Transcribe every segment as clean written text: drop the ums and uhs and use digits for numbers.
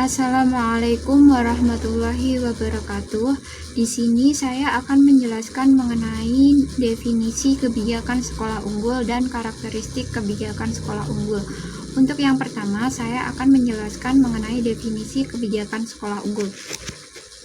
Assalamualaikum warahmatullahi wabarakatuh. Di sini saya akan menjelaskan mengenai definisi kebijakan sekolah unggul dan karakteristik kebijakan sekolah unggul. Untuk yang pertama, saya akan menjelaskan mengenai definisi kebijakan sekolah unggul.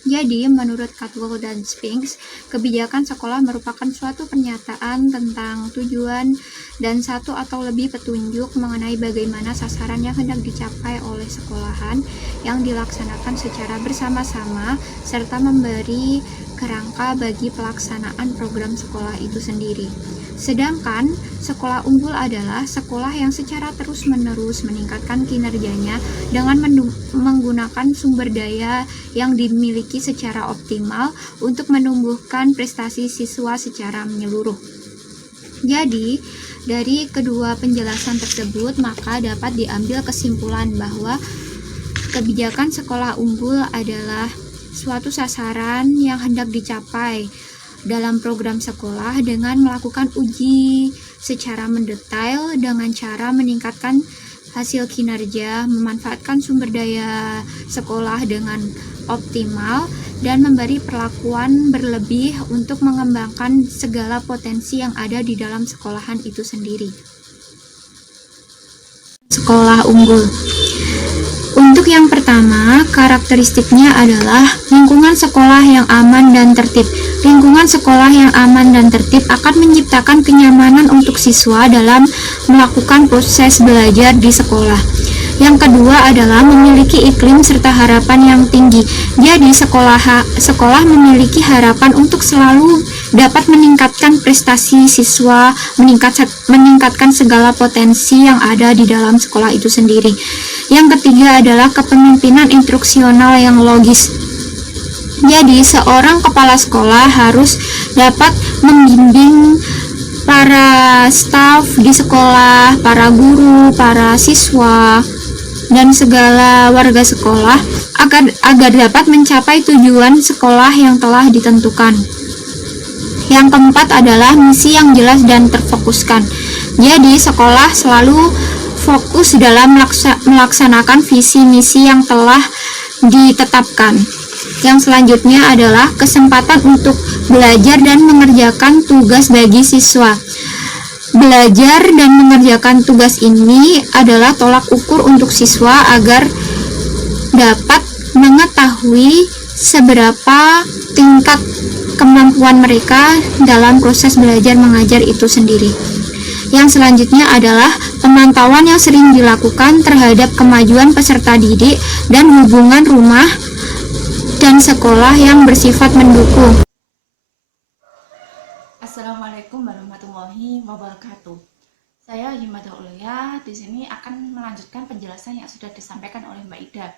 Jadi, menurut Caldwell dan Spinks, kebijakan sekolah merupakan suatu pernyataan tentang tujuan dan satu atau lebih petunjuk mengenai bagaimana sasaran yang hendak dicapai oleh sekolahan yang dilaksanakan secara bersama-sama serta memberi kerangka bagi pelaksanaan program sekolah itu sendiri. Sedangkan sekolah unggul adalah sekolah yang secara terus-menerus meningkatkan kinerjanya dengan menggunakan sumber daya yang dimiliki secara optimal untuk menumbuhkan prestasi siswa secara menyeluruh. Jadi, dari kedua penjelasan tersebut, maka dapat diambil kesimpulan bahwa kebijakan sekolah unggul adalah suatu sasaran yang hendak dicapai dalam program sekolah dengan melakukan uji secara mendetail dengan cara meningkatkan hasil kinerja, memanfaatkan sumber daya sekolah dengan optimal, dan memberi perlakuan berlebih untuk mengembangkan segala potensi yang ada di dalam sekolahan itu sendiri. Sekolah unggul. Untuk yang pertama, karakteristiknya adalah lingkungan sekolah yang aman dan tertib. Lingkungan sekolah yang aman dan tertib akan menciptakan kenyamanan untuk siswa dalam melakukan proses belajar di sekolah. Yang kedua adalah memiliki iklim serta harapan yang tinggi. Jadi sekolah memiliki harapan untuk selalu dapat meningkatkan prestasi siswa, meningkatkan segala potensi yang ada di dalam sekolah itu sendiri. Yang ketiga adalah kepemimpinan instruksional yang logis. Jadi seorang kepala sekolah harus dapat membimbing para staf di sekolah, para guru, para siswa, dan segala warga sekolah agar dapat mencapai tujuan sekolah yang telah ditentukan. Yang keempat adalah misi yang jelas dan terfokuskan. Jadi sekolah selalu fokus dalam melaksanakan visi misi yang telah ditetapkan. Yang selanjutnya adalah kesempatan untuk belajar dan mengerjakan tugas bagi siswa. Belajar dan mengerjakan tugas ini adalah tolak ukur untuk siswa agar dapat mengetahui seberapa tingkat kemampuan mereka dalam proses belajar mengajar itu sendiri. Yang selanjutnya adalah pemantauan yang sering dilakukan terhadap kemajuan peserta didik dan hubungan rumah dan sekolah yang bersifat mendukung. Assalamualaikum warahmatullahi wabarakatuh. Saya Himadah Ulia di sini akan melanjutkan penjelasan yang sudah disampaikan oleh Mbak Ida.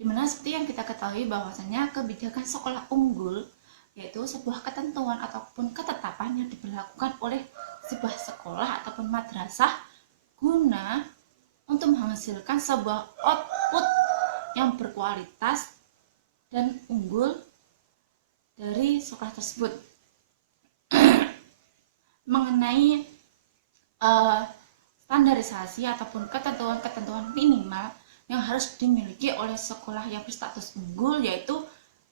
Dimana seperti yang kita ketahui bahwasanya kebijakan sekolah unggul yaitu sebuah ketentuan ataupun ketetapan yang diberlakukan oleh sebuah sekolah ataupun madrasah guna untuk menghasilkan sebuah output yang berkualitas dan unggul dari sekolah tersebut. Mengenai standarisasi ataupun ketentuan-ketentuan minimal yang harus dimiliki oleh sekolah yang berstatus unggul, yaitu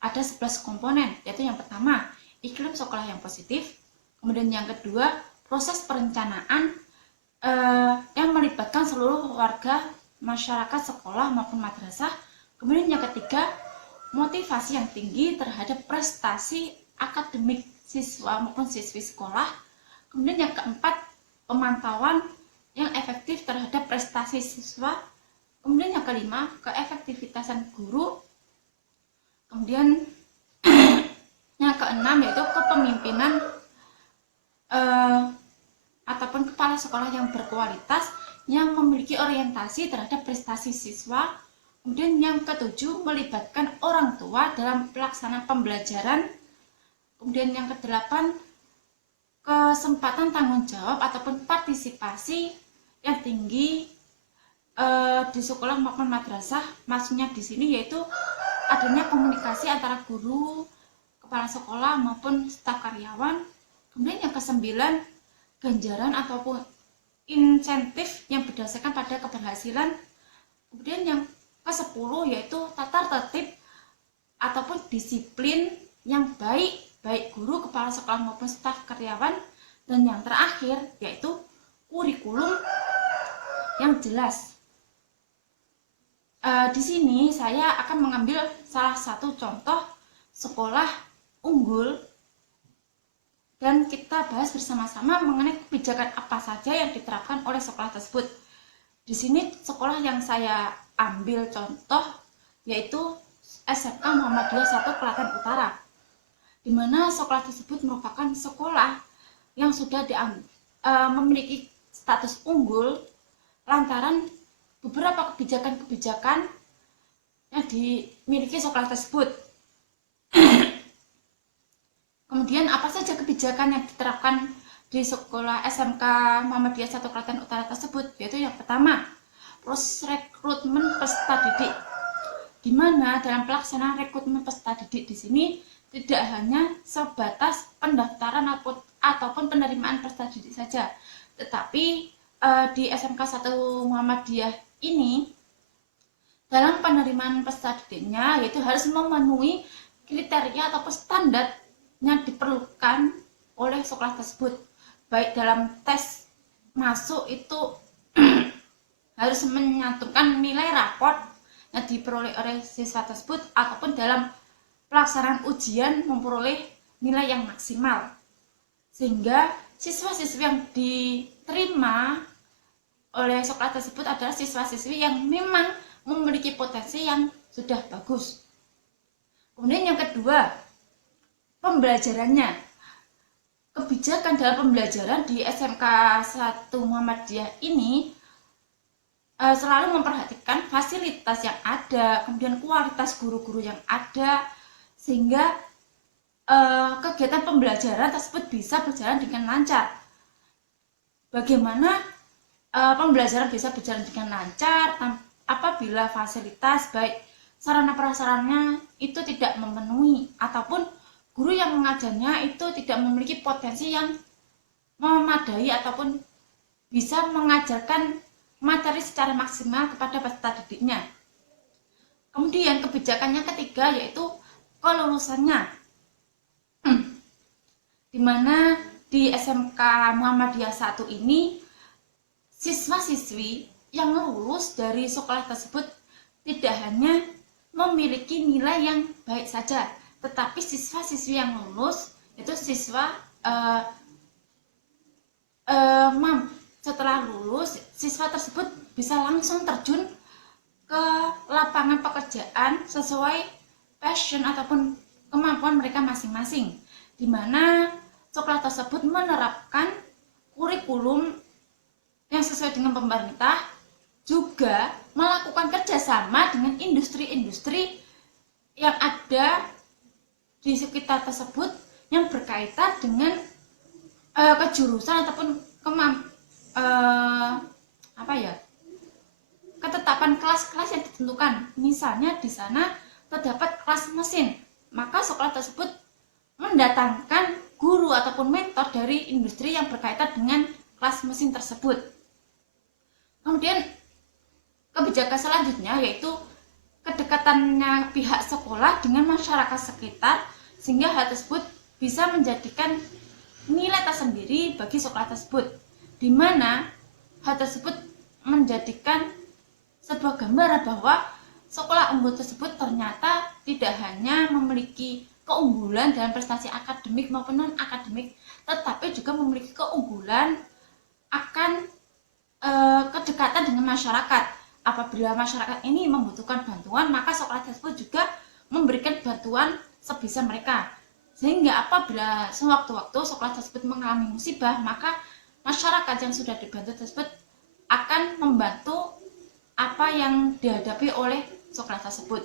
ada 11 komponen, yaitu yang pertama iklim sekolah yang positif, kemudian yang kedua proses perencanaan yang melibatkan seluruh warga masyarakat sekolah maupun madrasah, kemudian yang ketiga motivasi yang tinggi terhadap prestasi akademik siswa maupun siswi sekolah, kemudian yang keempat pemantauan yang efektif terhadap prestasi siswa, kemudian yang kelima keefektivitasan guru, kemudian yang keenam yaitu kepemimpinan ataupun kepala sekolah yang berkualitas yang memiliki orientasi terhadap prestasi siswa, kemudian yang ketujuh melibatkan orang tua dalam pelaksanaan pembelajaran, kemudian yang kedelapan kesempatan tanggung jawab ataupun partisipasi yang tinggi di sekolah maupun madrasah. Maksudnya di sini yaitu adanya komunikasi antara guru, kepala sekolah maupun staf karyawan. Kemudian yang kesembilan ganjaran ataupun insentif yang berdasarkan pada keberhasilan. Kemudian yang ke-10 yaitu tata tertib ataupun disiplin yang baik guru, kepala sekolah maupun staf karyawan. Dan yang terakhir yaitu kurikulum yang jelas. Di sini saya akan mengambil salah satu contoh sekolah unggul dan kita bahas bersama-sama mengenai kebijakan apa saja yang diterapkan oleh sekolah tersebut. Di sini sekolah yang saya ambil contoh yaitu SMK Muhammadiyah 1 Klaten Utara, di mana sekolah tersebut merupakan sekolah yang sudah memiliki status unggul lantaran beberapa kebijakan-kebijakan yang dimiliki sekolah tersebut. Kemudian apa saja kebijakan yang diterapkan di sekolah SMK Muhammadiyah 1 Klaten Utara tersebut? Yaitu yang pertama, proses rekrutmen peserta didik, di mana dalam pelaksanaan rekrutmen peserta didik di sini tidak hanya sebatas pendaftaran ataupun penerimaan peserta didik saja, tetapi di SMK 1 Muhammadiyah ini dalam penerimaan peserta didiknya yaitu harus memenuhi kriteria ataupun standar yang diperlukan oleh sekolah tersebut, baik dalam tes masuk itu harus menyatukan nilai raport yang diperoleh oleh siswa tersebut ataupun dalam pelaksanaan ujian memperoleh nilai yang maksimal, sehingga siswa-siswi yang diterima oleh sekolah tersebut adalah siswa-siswi yang memang memiliki potensi yang sudah bagus. Kemudian yang kedua, pembelajarannya. Kebijakan dalam pembelajaran di SMK 1 Muhammadiyah ini selalu memperhatikan fasilitas yang ada, kemudian kualitas guru-guru yang ada, sehingga kegiatan pembelajaran tersebut bisa berjalan dengan lancar. Bagaimana pembelajaran bisa berjalan dengan lancar apabila fasilitas baik sarana prasarannya itu tidak memenuhi ataupun guru yang mengajarnya itu tidak memiliki potensi yang memadai ataupun bisa mengajarkan materi secara maksimal kepada peserta didiknya. Kemudian kebijakannya ketiga yaitu kelulusannya, di mana di SMK Muhammadiyah 1 ini siswa-siswi yang lulus dari sekolah tersebut tidak hanya memiliki nilai yang baik saja, tetapi siswa-siswi yang lulus itu siswa setelah lulus siswa tersebut bisa langsung terjun ke lapangan pekerjaan sesuai passion ataupun kemampuan mereka masing-masing, di mana sekolah tersebut menerapkan kurikulum yang sesuai dengan pemerintah, juga melakukan kerjasama dengan industri-industri yang ada di sekitar tersebut yang berkaitan dengan kejurusan ataupun ketetapan kelas-kelas yang ditentukan. Misalnya di sana terdapat kelas mesin, maka sekolah tersebut mendatangkan guru ataupun mentor dari industri yang berkaitan dengan kelas mesin tersebut. Kemudian kebijakan selanjutnya yaitu kedekatannya pihak sekolah dengan masyarakat sekitar, sehingga hal tersebut bisa menjadikan nilai tersendiri bagi sekolah tersebut, di mana hal tersebut menjadikan sebuah gambaran bahwa sekolah unggul tersebut ternyata tidak hanya memiliki keunggulan dalam prestasi akademik maupun non akademik, tetapi juga memiliki keunggulan akan kedekatan dengan masyarakat. Apabila masyarakat ini membutuhkan bantuan, maka sekolah tersebut juga memberikan bantuan sebisa mereka, sehingga apabila sewaktu-waktu sekolah tersebut mengalami musibah, maka masyarakat yang sudah dibantu tersebut akan membantu apa yang dihadapi oleh sekolah tersebut.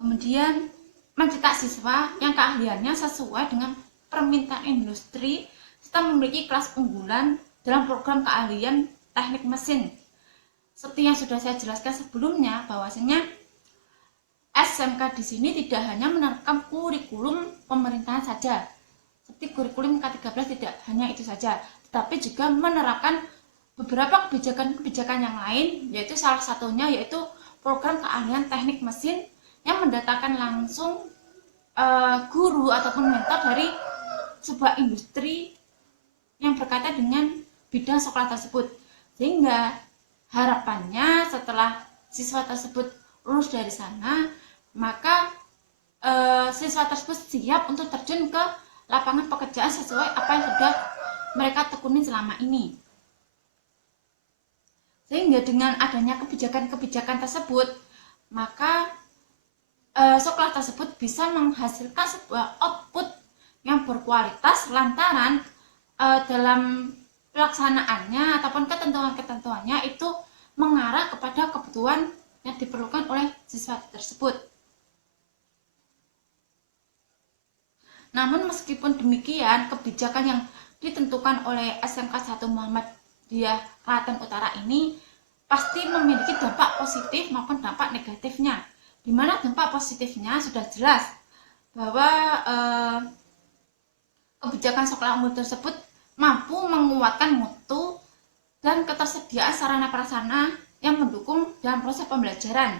Kemudian mencetak siswa yang keahliannya sesuai dengan permintaan industri serta memiliki kelas unggulan dalam program keahlian teknik mesin. Seperti yang sudah saya jelaskan sebelumnya, bahwasanya SMK di sini tidak hanya menerapkan kurikulum pemerintahan saja, seperti kurikulum K13, tidak hanya itu saja, tetapi juga menerapkan beberapa kebijakan-kebijakan yang lain, yaitu salah satunya yaitu program keahlian teknik mesin yang mendatangkan langsung guru ataupun mentor dari sebuah industri yang berkaitan dengan bidang sekolah tersebut, sehingga harapannya setelah siswa tersebut lulus dari sana, maka siswa tersebut siap untuk terjun ke lapangan pekerjaan sesuai apa yang sudah mereka tekuni selama ini. Sehingga dengan adanya kebijakan-kebijakan tersebut, maka sekolah tersebut bisa menghasilkan sebuah output yang berkualitas lantaran dalam pelaksanaannya ataupun ketentuan-ketentuannya itu mengarah kepada kebutuhan yang diperlukan oleh siswa tersebut. Namun meskipun demikian, kebijakan yang ditentukan oleh SMK 1 Muhammadiyah Klaten Utara ini pasti memiliki dampak positif maupun dampak negatifnya. Di mana dampak positifnya sudah jelas bahwa kebijakan sekolah unggul tersebut mampu menguatkan mutu dan ketersediaan sarana prasarana yang mendukung dalam proses pembelajaran.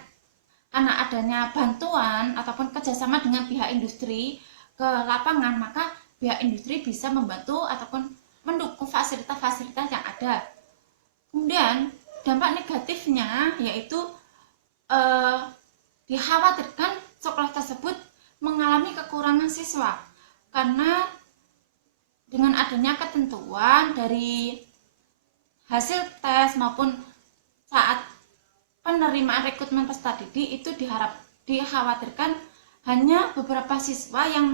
Karena adanya bantuan ataupun kerjasama dengan pihak industri ke lapangan, maka pihak industri bisa membantu ataupun mendukung fasilitas-fasilitas yang ada. Kemudian dampak negatifnya yaitu dikhawatirkan sekolah tersebut mengalami kekurangan siswa karena dengan adanya ketentuan dari hasil tes maupun saat penerimaan rekrutmen peserta didik itu dikhawatirkan hanya beberapa siswa yang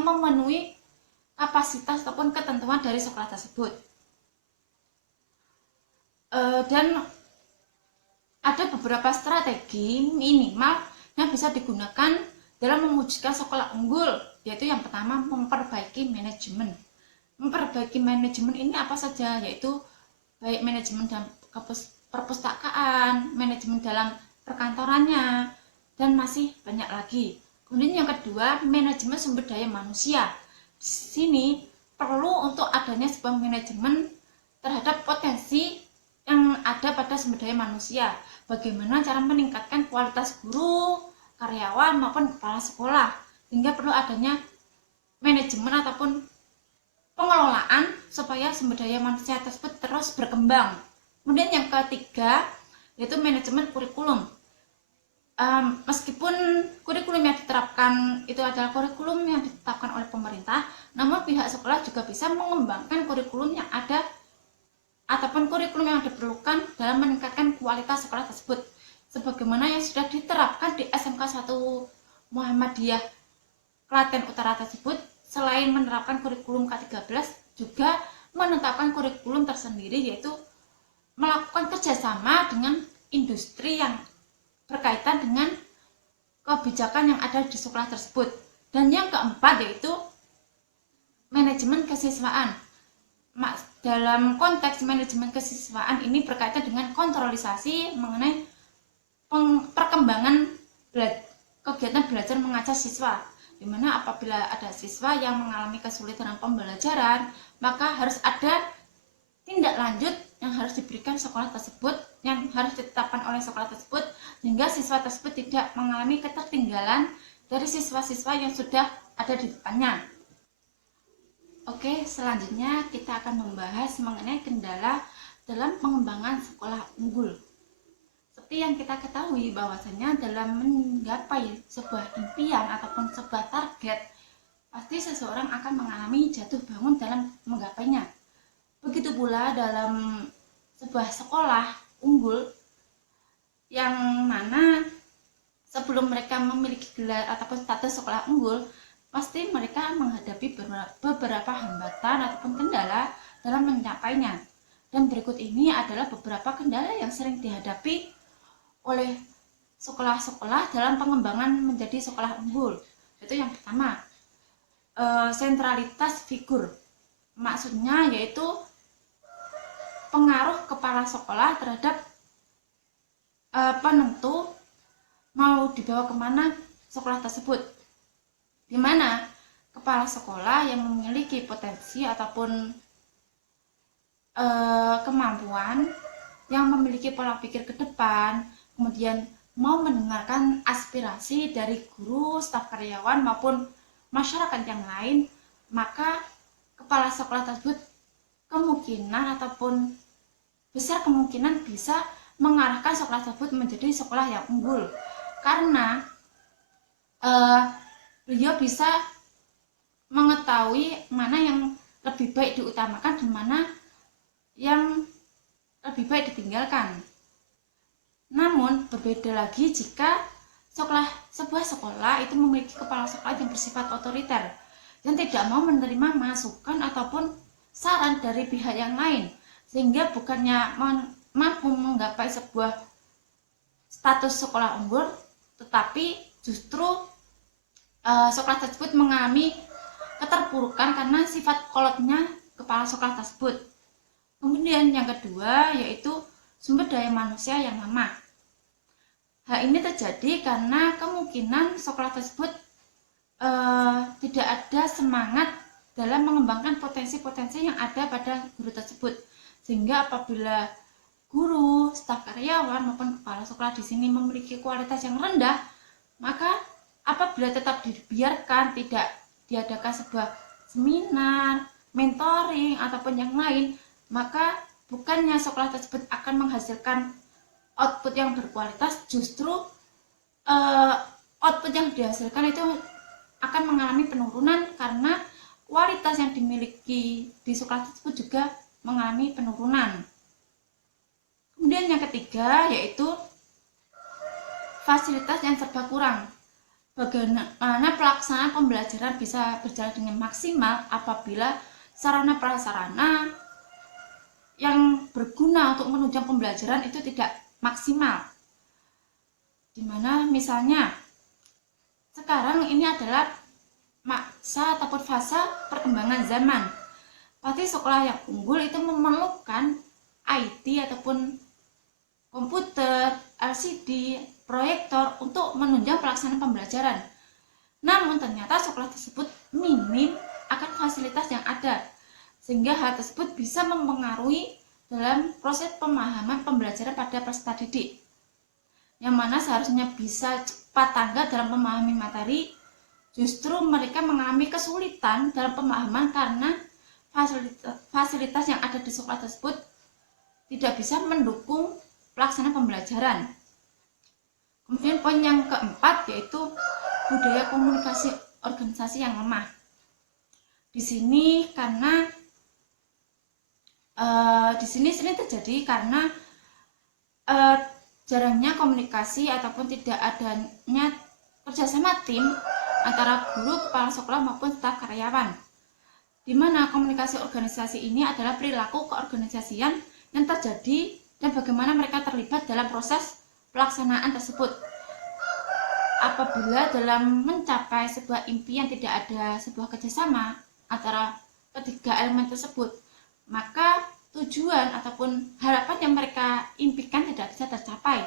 memenuhi kapasitas ataupun ketentuan dari sekolah tersebut. Dan ada beberapa strategi minimal yang bisa digunakan dalam mewujudkan sekolah unggul, yaitu yang pertama memperbaiki manajemen. Memperbaiki manajemen ini apa saja, yaitu baik manajemen dalam perpustakaan, manajemen dalam perkantorannya, dan masih banyak lagi. Kemudian yang kedua, manajemen sumber daya manusia. Di sini perlu untuk adanya sebuah manajemen terhadap potensi yang ada pada sumber daya manusia. Bagaimana cara meningkatkan kualitas guru, karyawan maupun kepala sekolah, sehingga perlu adanya manajemen ataupun pengelolaan supaya sumber daya manusia tersebut terus berkembang. Kemudian yang ketiga yaitu manajemen kurikulum. Meskipun kurikulum yang diterapkan itu adalah kurikulum yang ditetapkan oleh pemerintah, namun pihak sekolah juga bisa mengembangkan kurikulum yang ada ataupun kurikulum yang diperlukan dalam meningkatkan kualitas sekolah tersebut, sebagaimana yang sudah diterapkan di SMK 1 Muhammadiyah Klaten Utara tersebut. Selain menerapkan kurikulum K13, juga menetapkan kurikulum tersendiri, yaitu melakukan kerjasama dengan industri yang berkaitan dengan kebijakan yang ada di sekolah tersebut. Dan yang keempat yaitu manajemen kesiswaan. Dalam konteks manajemen kesiswaan ini berkaitan dengan kontrolisasi mengenai perkembangan kegiatan belajar mengajar siswa, di mana apabila ada siswa yang mengalami kesulitan dalam pembelajaran, maka harus ada tindak lanjut yang harus diberikan sekolah tersebut, yang harus ditetapkan oleh sekolah tersebut, sehingga siswa tersebut tidak mengalami ketertinggalan dari siswa-siswa yang sudah ada di depannya. Oke, selanjutnya kita akan membahas mengenai kendala dalam pengembangan sekolah unggul. Seperti yang kita ketahui bahwasanya dalam menggapai sebuah impian ataupun sebuah target, pasti seseorang akan mengalami jatuh bangun dalam menggapainya. Begitu pula dalam sebuah sekolah unggul yang mana sebelum mereka memiliki gelar ataupun status sekolah unggul, pasti mereka menghadapi beberapa hambatan ataupun kendala dalam mencapainya. Dan berikut ini adalah beberapa kendala yang sering dihadapi oleh sekolah-sekolah dalam pengembangan menjadi sekolah unggul. Itu yang pertama, sentralitas figur. Maksudnya yaitu pengaruh kepala sekolah terhadap penentu mau dibawa kemana sekolah tersebut, di mana kepala sekolah yang memiliki potensi ataupun kemampuan, yang memiliki pola pikir ke depan, kemudian mau mendengarkan aspirasi dari guru, staf karyawan maupun masyarakat yang lain, maka kepala sekolah tersebut kemungkinan ataupun besar kemungkinan bisa mengarahkan sekolah tersebut menjadi sekolah yang unggul, karena beliau bisa mengetahui mana yang lebih baik diutamakan dan mana yang lebih baik ditinggalkan. Namun berbeda lagi jika sebuah sekolah itu memiliki kepala sekolah yang bersifat otoriter dan tidak mau menerima masukan ataupun saran dari pihak yang lain, sehingga bukannya mampu menggapai sebuah status sekolah unggul, tetapi justru sekolah tersebut mengalami keterpurukan karena sifat kolotnya kepala sekolah tersebut. Kemudian yang kedua yaitu sumber daya manusia yang lemah. Hal ini terjadi karena kemungkinan sekolah tersebut tidak ada semangat dalam mengembangkan potensi-potensi yang ada pada guru tersebut, sehingga apabila guru, staf karyawan maupun kepala sekolah di sini memiliki kualitas yang rendah, maka apabila tetap dibiarkan tidak diadakan sebuah seminar, mentoring ataupun yang lain, maka bukannya sekolah tersebut akan menghasilkan output yang berkualitas, justru output yang dihasilkan itu akan mengalami penurunan karena kualitas yang dimiliki di sekolah tersebut juga mengalami penurunan. Kemudian yang ketiga yaitu fasilitas yang serba kurang. Bagaimana pelaksanaan pembelajaran bisa berjalan dengan maksimal apabila sarana prasarana yang berguna untuk menunjang pembelajaran itu tidak maksimal. Dimana misalnya sekarang ini adalah masa ataupun fase perkembangan zaman. Pasti sekolah yang unggul itu memerlukan IT ataupun komputer, LCD, proyektor untuk menunjang pelaksanaan pembelajaran. Namun ternyata sekolah tersebut minim akan fasilitas yang ada, sehingga hal tersebut bisa mempengaruhi dalam proses pemahaman pembelajaran pada peserta didik, yang mana seharusnya bisa cepat tanggap dalam memahami materi, justru mereka mengalami kesulitan dalam pemahaman karena fasilitas yang ada di sekolah tersebut tidak bisa mendukung pelaksanaan pembelajaran. Kemudian poin yang keempat yaitu budaya komunikasi organisasi yang lemah. Di sini karena sering terjadi karena jarangnya komunikasi ataupun tidak adanya kerjasama tim antara guru, kepala sekolah maupun staf karyawan, di mana komunikasi organisasi ini adalah perilaku keorganisasian yang terjadi dan bagaimana mereka terlibat dalam proses pelaksanaan tersebut. Apabila dalam mencapai sebuah impian tidak ada sebuah kerjasama antara ketiga elemen tersebut, maka tujuan ataupun harapan yang mereka impikan tidak bisa tercapai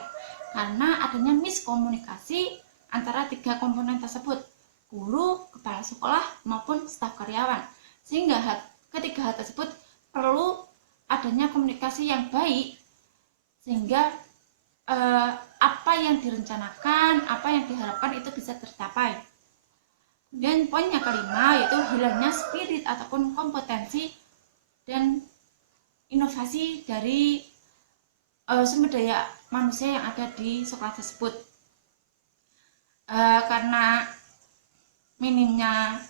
karena adanya miskomunikasi antara tiga komponen tersebut, guru, kepala sekolah maupun staf karyawan, sehingga ketiga hal tersebut perlu adanya komunikasi yang baik sehingga apa yang direncanakan, apa yang diharapkan itu bisa tercapai. Dan poin yang kelima yaitu hilangnya spirit ataupun kompetensi dan inovasi dari sumber daya manusia yang ada di sekolah tersebut. Karena minimnya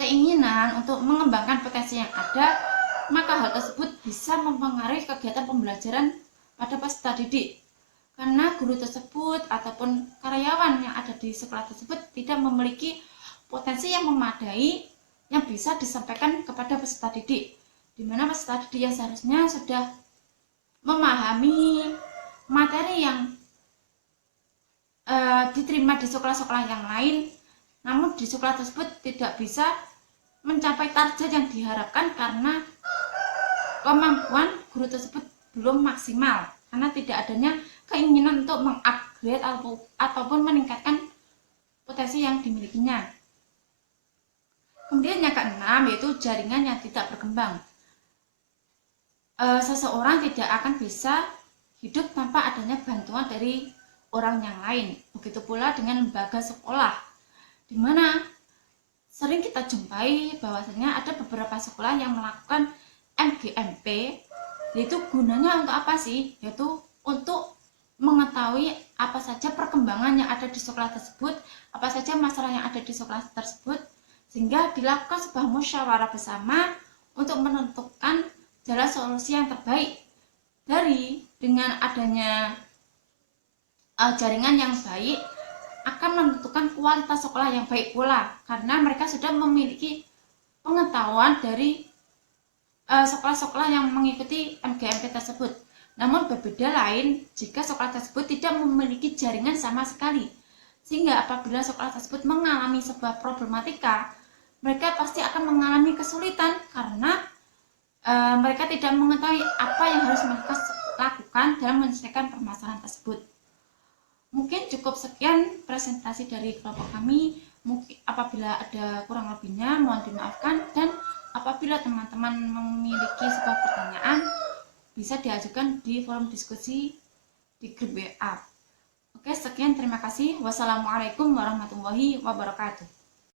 keinginan untuk mengembangkan potensi yang ada, maka hal tersebut bisa mempengaruhi kegiatan pembelajaran pada peserta didik. Karena guru tersebut ataupun karyawan yang ada di sekolah tersebut tidak memiliki potensi yang memadai yang bisa disampaikan kepada peserta didik, di mana peserta didik yang seharusnya sudah memahami materi yang diterima di sekolah-sekolah yang lain, namun di sekolah tersebut tidak bisa mencapai target yang diharapkan karena kemampuan guru tersebut belum maksimal, karena tidak adanya keinginan untuk mengupgrade ataupun meningkatkan potensi yang dimilikinya. Kemudian yang keenam yaitu jaringan yang tidak berkembang. Seseorang tidak akan bisa hidup tanpa adanya bantuan dari orang yang lain. Begitu pula dengan lembaga sekolah, di mana sering kita jumpai bahwasanya ada beberapa sekolah yang melakukan MGMP, yaitu gunanya untuk apa sih? Yaitu untuk mengetahui apa saja perkembangan yang ada di sekolah tersebut, apa saja masalah yang ada di sekolah tersebut, sehingga dilakukan sebuah musyawarah bersama untuk menentukan jalan solusi yang terbaik. Dengan adanya jaringan yang baik akan menentukan kualitas sekolah yang baik pula, karena mereka sudah memiliki pengetahuan dari sekolah-sekolah yang mengikuti MGMP tersebut. Namun berbeda lain jika sekolah tersebut tidak memiliki jaringan sama sekali, sehingga apabila sekolah tersebut mengalami sebuah problematika, mereka pasti akan mengalami kesulitan karena mereka tidak mengetahui apa yang harus mereka lakukan dalam menyelesaikan permasalahan tersebut. Mungkin cukup sekian presentasi dari kelompok kami. Mungkin apabila ada kurang lebihnya mohon dimaafkan, dan apabila teman-teman memiliki sebuah pertanyaan bisa diajukan di forum diskusi di grup WA. Oke, sekian, terima kasih. Wassalamualaikum warahmatullahi wabarakatuh.